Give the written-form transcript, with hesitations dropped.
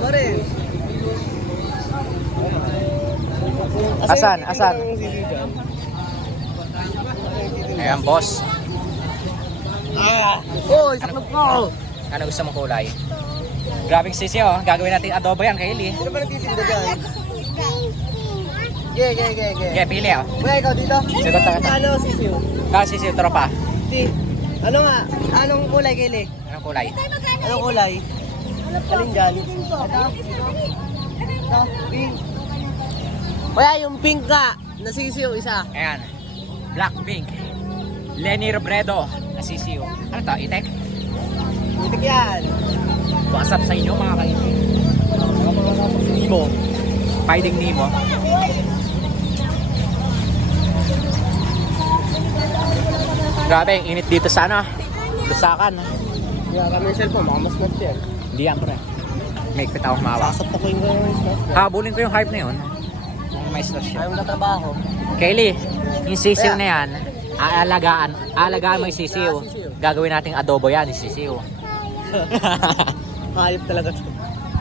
pa rin. Asan? Ayan, boss. Uy, saklap ko. Ano gusto mong kulay? Grabing sisi, oh. Gagawin natin adobo yan, Kaylee. Sino ba nagtitinda dyan? Ge. Okay, pili, oh. Kuya, ikaw dito? Sagot na kita. Ano, sisiw? Sisi, tropa. Di. Ano nga? Anong kulay, Kaylee? Anong kulay? Anong kulay? Alin dyan? Ito? Pink. Kuya, yung pink ka. Nasisiw, isa. Ayan. Blackpink. Lenny Robredo. Nasisiyo. Ano to? Itek? Itik yan. What's up sa inyo, mga Kaylee? Nemo. Finding Nemo. Grabe, ang init dito sa ano. Lusakan. Kaya kami yung cellphone, baka mas match yan. Hindi yan, pre. May kita akong mawa. Sasaptakuin ko yung snap. Habulin ko yung hype na yun. Yung may slash Ayaw yun. na trabaho. Kaylee, yung sisiw na yan, aalagaan mo yung sisiw. Gagawin nating adobo yan, yung sisiw. Hayop talaga to.